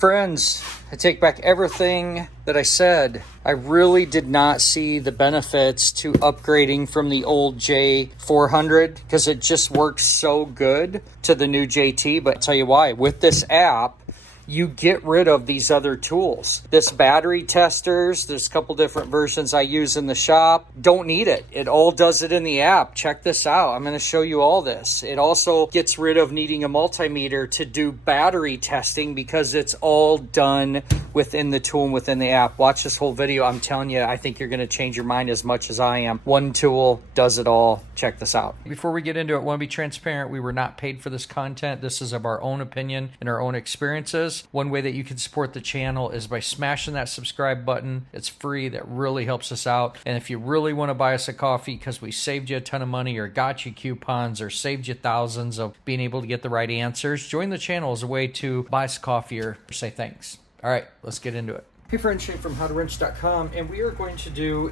Friends, I take back everything that I said. I really did not see the benefits to upgrading from the old J400 because it just works so good to the new JT. But I'll tell you why. With this app, you get rid of these other tools. This battery testers, there's a couple different versions I use in the shop. Don't need it. It all does it in the app. Check this out. I'm going to show you all this. It also gets rid of needing a multimeter to do battery testing because it's all done within the tool and within the app. Watch this whole video. I'm telling you, I think you're going to change your mind as much as I am. One tool does it all. Check this out. Before we get into it, I want to be transparent. We were not paid for this content. This is of our own opinion and our own experiences. One way that you can support the channel is by smashing that subscribe button. It's free. That really helps us out. And if you really want to buy us a coffee because we saved you a ton of money or got you coupons or saved you thousands of being able to get the right answers, join the channel as a way to buy us coffee or say thanks. All right, let's get into it. Hey friends, Shane from howtowrench.com, and we are going to do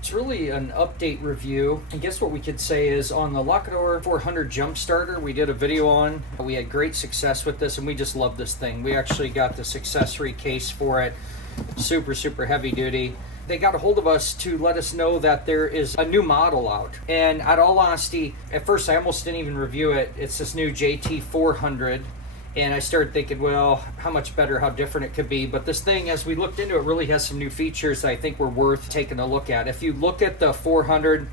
it's really an update review. And guess what we could say is on the Lokithor JT400 Jump starter, we did a video on. We had great success with this, and we just love this thing. We actually got this accessory case for it. Super, super heavy duty. They got a hold of us to let us know that there is a new model out. And at all honesty, at first I almost didn't even review it. It's this new JT400. And I started thinking, well, how much better, how different it could be. But this thing, as we looked into it, really has some new features that I think were worth taking a look at. If you look at the 400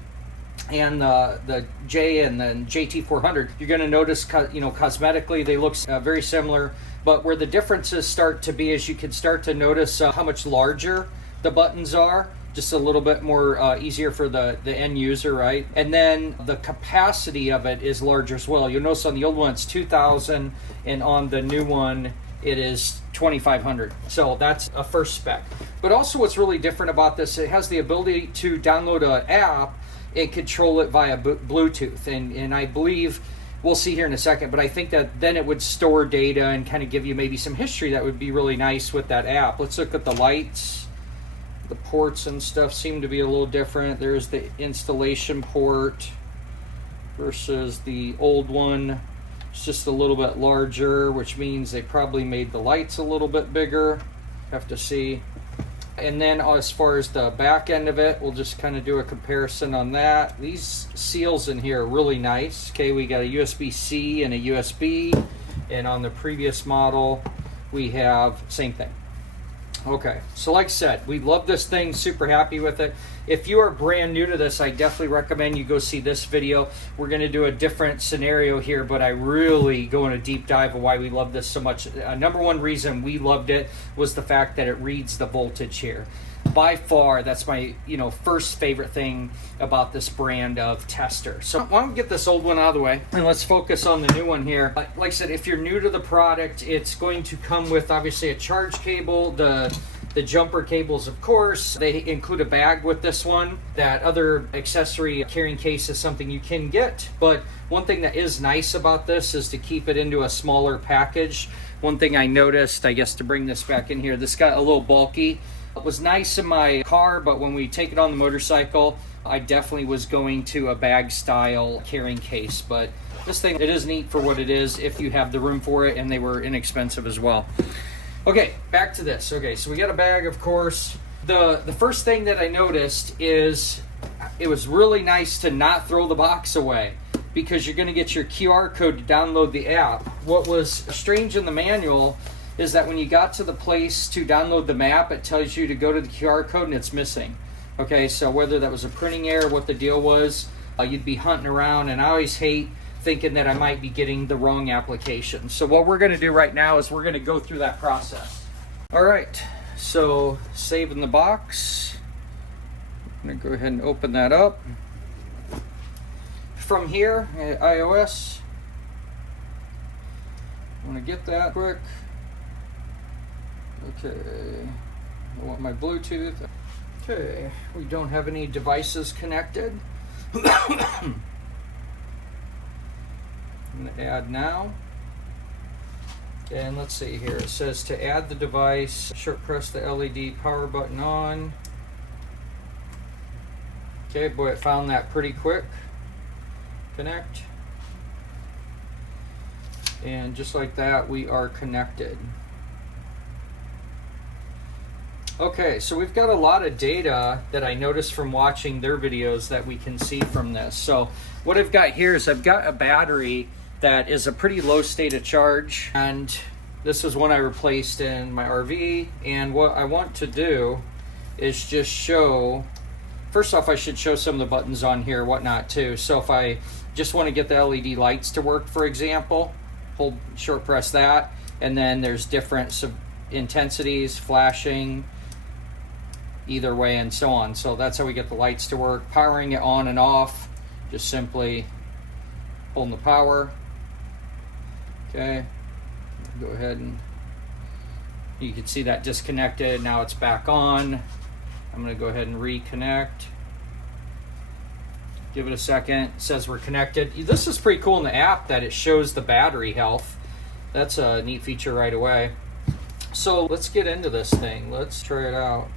and the J and then JT400, you're going to notice, cosmetically they look very similar. But where the differences start to be is you can start to notice how much larger the buttons are. Just a little bit more easier for the end user, right? And then the capacity of it is larger as well. You'll notice on the old one it's 2,000, and on the new one it is 2,500. So that's a first spec. But also what's really different about this, it has the ability to download an app and control it via Bluetooth. And I believe, we'll see here in a second, but I think that then it would store data and kind of give you maybe some history that would be really nice with that app. Let's look at the lights. The ports and stuff seem to be a little different. There's the installation port versus the old one. It's just a little bit larger, which means they probably made the lights a little bit bigger. Have to see. And then as far as the back end of it, we'll just kind of do a comparison on that. These seals in here are really nice. Okay, we got a USB-C and a USB. And on the previous model, we have same thing. Okay, so like I said, we love this thing, super happy with it. If you are brand new to this, I definitely recommend you go see this video. We're going to do a different scenario here, but I really go in a deep dive of why we love this so much. Number one reason we loved it was the fact that it reads the voltage here. By far, that's my first favorite thing about this brand of tester. So why don't we get this old one out of the way and let's focus on the new one here. Like I said, if you're new to the product, it's going to come with obviously a charge cable, the jumper cables, of course. They include a bag with this one. That other accessory carrying case is something you can get. But one thing that is nice about this is to keep it into a smaller package. One thing I noticed, I guess to bring this back in here, this got a little bulky. It was nice in my car, but when we take it on the motorcycle, I definitely was going to a bag style carrying case. But this thing, it is neat for what it is if you have the room for it, and they were inexpensive as well. Okay, back to this. Okay, so we got a bag, of course. The first thing that I noticed is it was really nice to not throw the box away because you're going to get your QR code to download the app. What was strange in the manual is that when you got to the place to download the map, it tells you to go to the QR code and it's missing. Okay, so whether that was a printing error, what the deal was, you'd be hunting around, and I always hate thinking that I might be getting the wrong application. So what we're going to do right now is we're going to go through that process. All right, so saving the box. I'm going to go ahead and open that up. From here, iOS, I'm going to get that quick. Okay, I want my Bluetooth. Okay, we don't have any devices connected. I'm going to add now. And let's see here. It says to add the device, short press the LED power button on. Okay, boy, it found that pretty quick. Connect. And just like that, we are connected. Okay, so we've got a lot of data that I noticed from watching their videos that we can see from this. So what I've got here is I've got a battery that is a pretty low state of charge, and this is one I replaced in my RV. And what I want to do is just show, first off, I should show some of the buttons on here, whatnot too. So if I just want to get the LED lights to work, for example, hold short press that, and then there's different intensities, flashing, either way, and so on. So that's how we get the lights to work. Powering it on and off, just simply holding the power. Okay, go ahead and you can see that disconnected. Now it's back on. I'm going to go ahead and reconnect. Give it a second. It says we're connected. This is pretty cool in the app that it shows the battery health. That's a neat feature right away. So let's get into this thing. Let's try it out.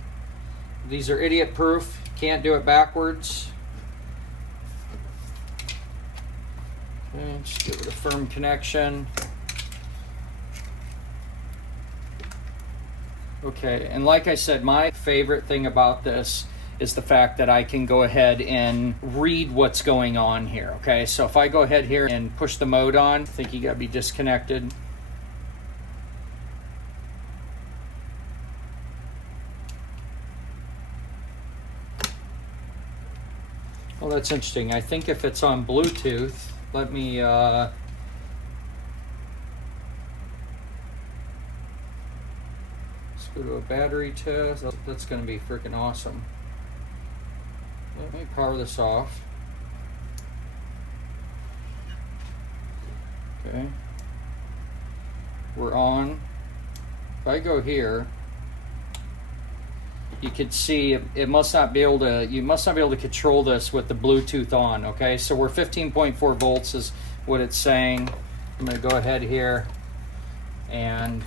These are idiot proof. Can't do it backwards. Okay, just give it a firm connection. Okay, and like I said, my favorite thing about this is the fact that I can go ahead and read what's going on here. Okay, so if I go ahead here and push the mode on, I think you gotta be disconnected. Well, that's interesting. I think if it's on Bluetooth, let me let's go to a battery test. That's going to be freaking awesome. Let me power this off. Okay. We're on. If I go here, you could see it must not be able to, you must not be able to control this with the Bluetooth on. Okay, so we're 15.4 volts is what it's saying. I'm going to go ahead here and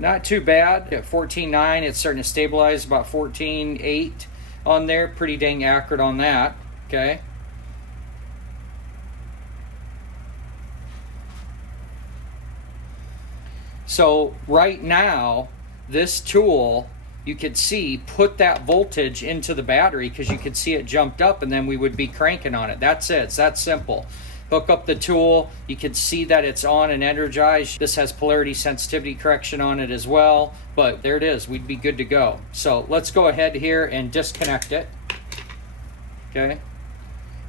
not too bad. At 14.9, it's starting to stabilize about 14.8 on there. Pretty dang accurate on that. Okay. So right now, this tool, you could see, put that voltage into the battery because you could see it jumped up, and then we would be cranking on it. That's it. It's that simple. Hook up the tool. You can see that it's on and energized. This has polarity sensitivity correction on it as well. But there it is. We'd be good to go. So let's go ahead here and disconnect it. Okay.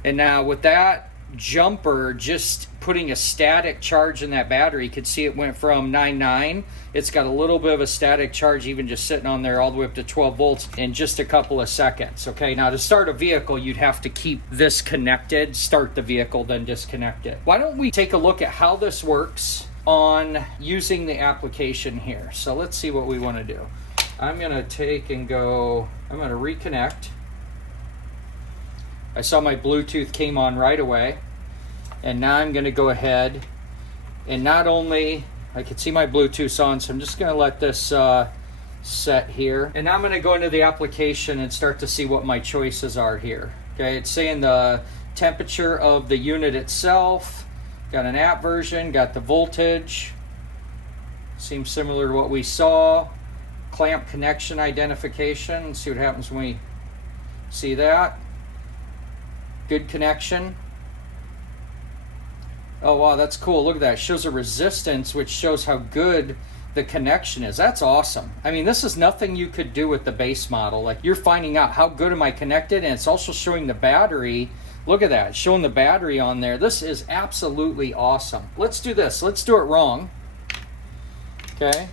And now with that jumper just putting a static charge in that battery, you could see it went from 9.9. It's got a little bit of a static charge even just sitting on there all the way up to 12 volts in just a couple of seconds. Okay, now to start a vehicle, you'd have to keep this connected, start the vehicle, then disconnect it. Why don't we take a look at how this works on using the application here. So let's see what we want to do. I'm going to take and go, I'm going to reconnect. I saw my Bluetooth came on right away. And now I'm going to go ahead and not only, I can see my Bluetooth on, so I'm just going to let this set here. And now I'm going to go into the application and start to see what my choices are here. Okay, it's saying the temperature of the unit itself. Got an app version, got the voltage. Seems similar to what we saw. Clamp connection identification. Let's see what happens when we see that. Good connection. Oh wow, that's cool. Look at that. It shows a resistance, which shows how good the connection is. That's awesome. I mean, this is nothing you could do with the base model. Like, you're finding out how good am I connected, and it's also showing the battery. Look at that. It's showing the battery on there. This is absolutely awesome. Let's do this. Let's do it wrong. Okay.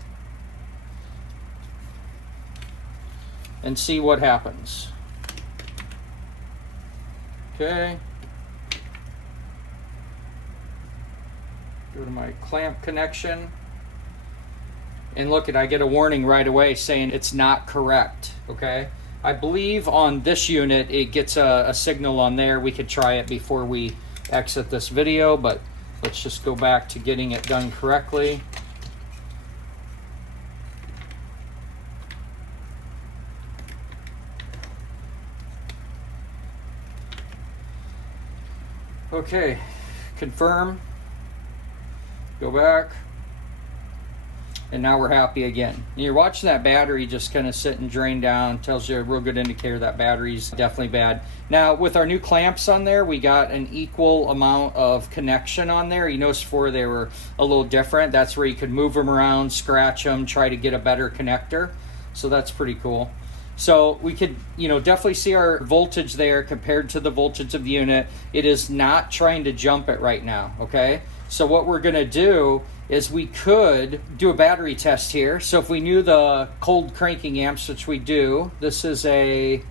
And see what happens. Okay. Go to my clamp connection. And look at, I get a warning right away saying it's not correct. Okay. I believe on this unit it gets a signal on there. We could try it before we exit this video, but let's just go back to getting it done correctly. Okay, confirm. Go back. And now we're happy again. And you're watching that battery just kind of sit and drain down. Tells you a real good indicator that battery's definitely bad. Now with our new clamps on there, we got an equal amount of connection on there. You notice before they were a little different. That's where you could move them around, scratch them, try to get a better connector. So that's pretty cool. So we could, definitely see our voltage there compared to the voltage of the unit. It is not trying to jump it right now, okay? So what we're gonna do is we could do a battery test here. So if we knew the cold cranking amps, which we do, this is a,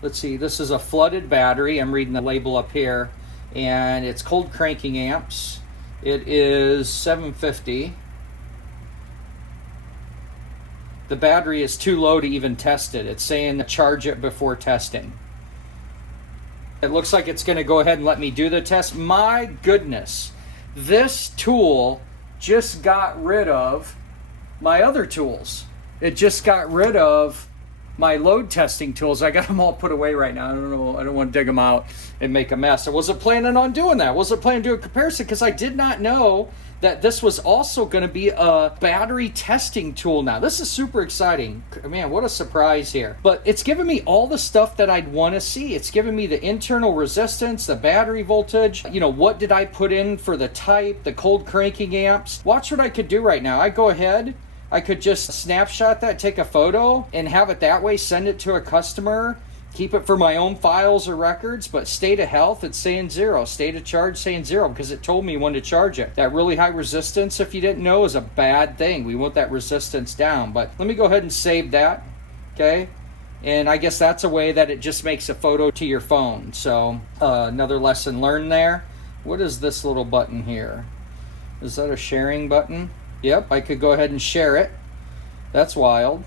let's see, this is a flooded battery. I'm reading the label up here, and it's cold cranking amps. It is 750. The battery is too low to even test it. It's saying charge it before testing. It looks like it's gonna go ahead and let me do the test. My goodness, this tool just got rid of my other tools. It just got rid of my load testing tools. I got them all put away right now. I don't know. I don't want to dig them out and make a mess. I wasn't planning on doing that. I wasn't planning to do a comparison because I did not know that this was also going to be a battery testing tool now. This is super exciting. Man, what a surprise here. But it's giving me all the stuff that I'd want to see. It's giving me the internal resistance, the battery voltage, what did I put in for the type, the cold cranking amps. Watch what I could do right now. I go ahead, I could just snapshot that, take a photo, and have it that way, send it to a customer, keep it for my own files or records, but state of health, it's saying 0. State of charge, saying 0, because it told me when to charge it. That really high resistance, if you didn't know, is a bad thing. We want that resistance down. But let me go ahead and save that, okay? And I guess that's a way that it just makes a photo to your phone. So another lesson learned there. What is this little button here? Is that a sharing button? Yep, I could go ahead and share it. That's wild.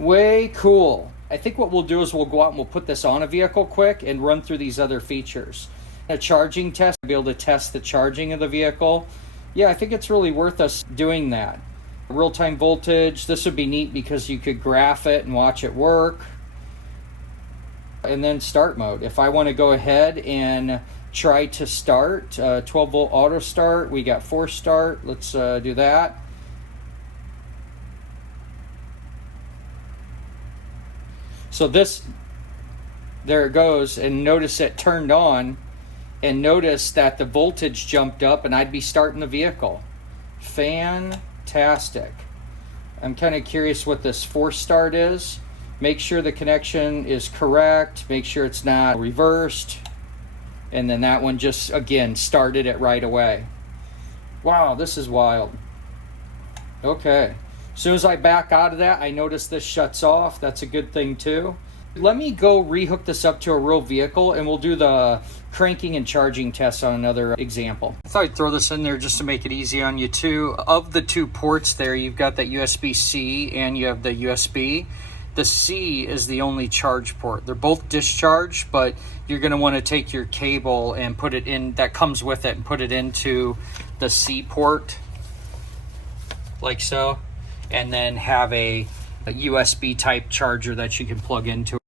Way cool. I think what we'll do is we'll go out and we'll put this on a vehicle quick and run through these other features. A charging test, be able to test the charging of the vehicle. Yeah, I think it's really worth us doing that. Real-time voltage, this would be neat because you could graph it and watch it work. And then start mode. If I want to go ahead and try to start, 12-volt auto start, we got force start. Let's do that. So this, there it goes, and notice it turned on, and notice that the voltage jumped up and I'd be starting the vehicle. Fantastic. I'm kind of curious what this force start is. Make sure the connection is correct, make sure it's not reversed, and then that one just, again, started it right away. Wow, this is wild. Okay. As soon as I back out of that, I notice this shuts off. That's a good thing too. Let me go rehook this up to a real vehicle and we'll do the cranking and charging tests on another example. I thought I'd throw this in there just to make it easy on you too. Of the 2 ports there, you've got that USB-C and you have the USB. The C is the only charge port. They're both discharge, but you're going to want to take your cable and put it in, that comes with it, and put it into the C port, like so. And then have a USB type charger that you can plug into.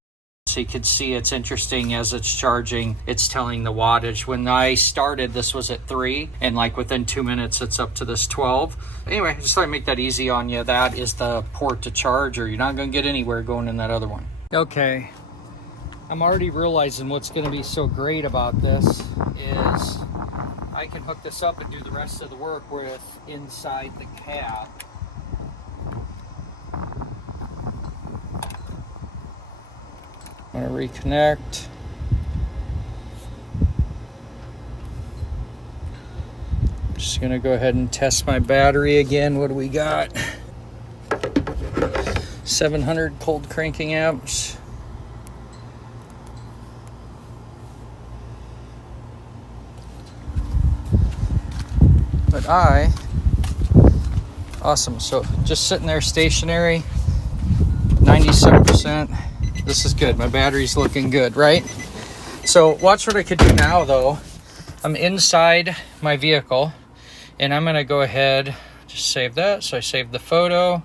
So you can see it's interesting as it's charging, it's telling the wattage. When I started, this was at 3, and like within 2 minutes, it's up to this 12. Anyway, just thought I'd make that easy on you. That is the port to charge, or you're not gonna get anywhere going in that other one. Okay, I'm already realizing what's gonna be so great about this is I can hook this up and do the rest of the work with inside the cab. I'm gonna reconnect. Just gonna go ahead and test my battery again. What do we got? 700 cold cranking amps. But awesome. So just sitting there stationary, 97%. This is good. My battery's looking good, right? So watch what I could do now though. I'm inside my vehicle and I'm gonna go ahead, just save that. So I saved the photo.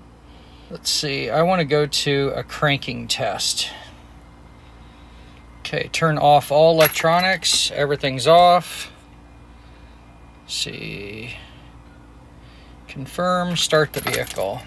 Let's see, I wanna go to a cranking test. Okay, turn off all electronics. Everything's off. Let's see. Confirm, start the vehicle.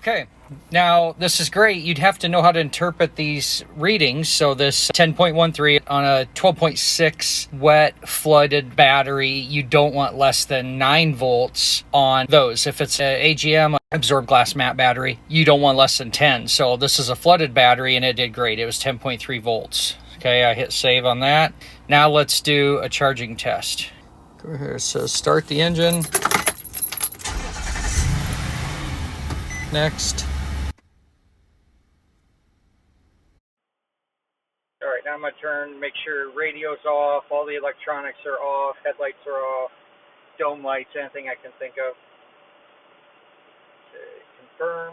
Okay, now this is great. You'd have to know how to interpret these readings. So this 10.13 on a 12.6 wet flooded battery, you don't want less than 9 volts on those. If it's an AGM, absorbed glass matte battery, you don't want less than 10. So this is a flooded battery and it did great. It was 10.3 volts. Okay, I hit save on that. Now let's do a charging test. Go here, it says start the engine. Next. All right, now I'm going to turn, make sure radio's off, all the electronics are off, headlights are off, dome lights, anything I can think of. Okay, confirm.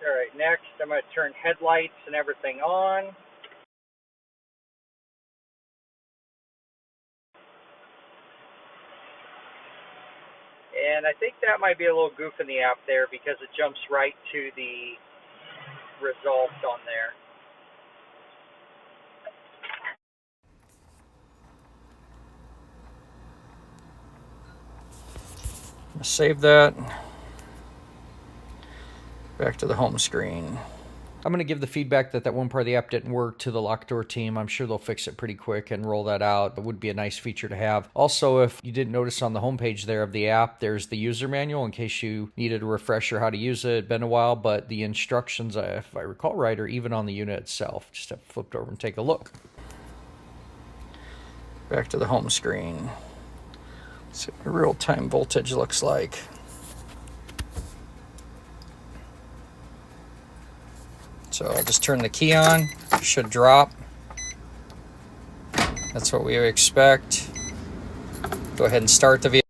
All right, next I'm going to turn headlights and everything on. And I think that might be a little goof in the app there because it jumps right to the results on there. Save that. Back to the home screen. I'm going to give the feedback that one part of the app didn't work to the Lokithor team. I'm sure they'll fix it pretty quick and roll that out. It would be a nice feature to have. Also, if you didn't notice on the homepage there of the app, there's the user manual in case you needed a refresher how to use it. It's been a while, but the instructions, if I recall right, are even on the unit itself. Just have to flip over and take a look. Back to the home screen. Let's see what real-time voltage looks like. So I'll just turn the key on, it should drop. That's what we expect. Go ahead and start the vehicle.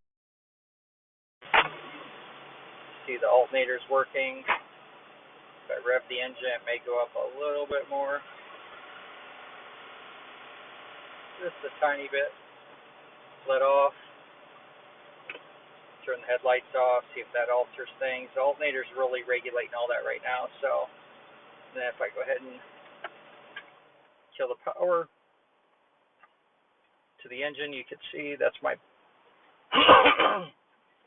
See the alternator's working. If I rev the engine, it may go up a little bit more. Just a tiny bit. Let off. Turn the headlights off, see if that alters things. The alternator's really regulating all that right now, so. And then if I go ahead and kill the power to the engine, you can see that's my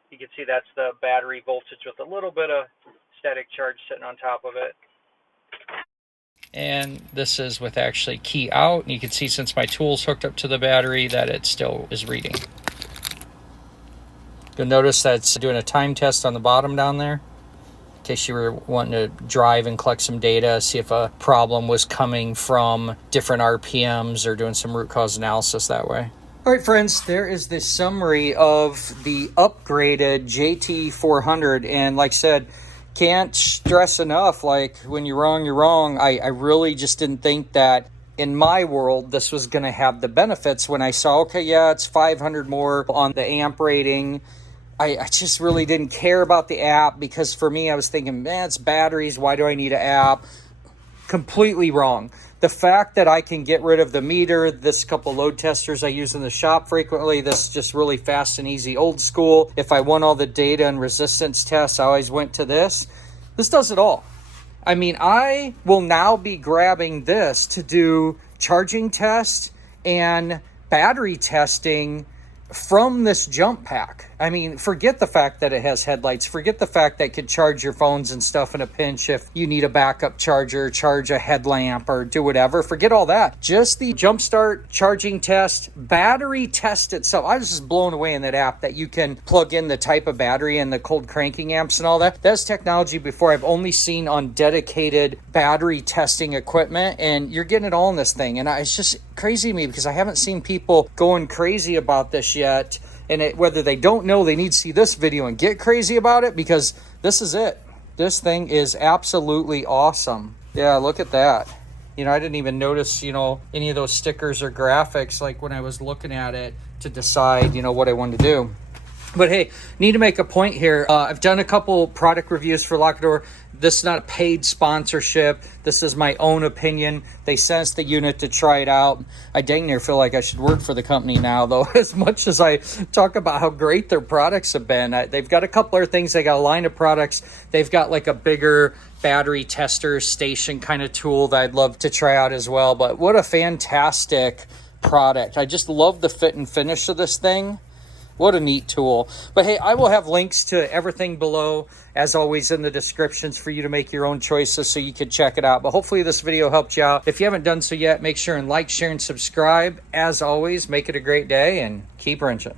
you can see that's the battery voltage with a little bit of static charge sitting on top of it. And this is with actually key out. And you can see since my tool's hooked up to the battery that it still is reading. You'll notice that it's doing a time test on the bottom down there. In case you were wanting to drive and collect some data, see if a problem was coming from different RPMs or doing some root cause analysis that way. All right, friends, there is the summary of the upgraded JT400. And like I said, can't stress enough, like when you're wrong, you're wrong. I really just didn't think that in my world this was going to have the benefits when I saw, okay, yeah, it's 500 more on the amp rating. I just really didn't care about the app because for me, I was thinking, man, it's batteries. Why do I need an app? Completely wrong. The fact that I can get rid of the meter, this couple load testers I use in the shop frequently, this is just really fast and easy, old school. If I want all the data and resistance tests, I always went to this. This does it all. I mean, I will now be grabbing this to do charging tests and battery testing from this jump pack. I mean, forget the fact that it has headlights. Forget the fact that it could charge your phones and stuff in a pinch if you need a backup charger, charge a headlamp, or do whatever. Forget all that. Just the jump start, charging test, battery test itself. I was just blown away in that app that you can plug in the type of battery and the cold cranking amps and all that. That's technology before I've only seen on dedicated battery testing equipment, and you're getting it all in this thing. And it's just crazy to me because I haven't seen people going crazy about this yet. And whether they don't know, they need to see this video and get crazy about it because this is it. This thing is absolutely awesome. Yeah, look at that. You know, I didn't even notice, you know, any of those stickers or graphics like when I was looking at it to decide, you know, what I wanted to do. But hey, need to make a point here. I've done a couple product reviews for Lokithor. This is not a paid sponsorship. This is my own opinion. They sent us the unit to try it out. I dang near feel like I should work for the company now, though, as much as I talk about how great their products have been. They've got a couple other things. They got a line of products. They've got like a bigger battery tester station kind of tool that I'd love to try out as well. But what a fantastic product. I just love the fit and finish of this thing. What a neat tool. But hey, I will have links to everything below, as always, in the descriptions for you to make your own choices so you can check it out. But hopefully this video helped you out. If you haven't done so yet, make sure and like, share, and subscribe. As always, make it a great day and keep wrenching.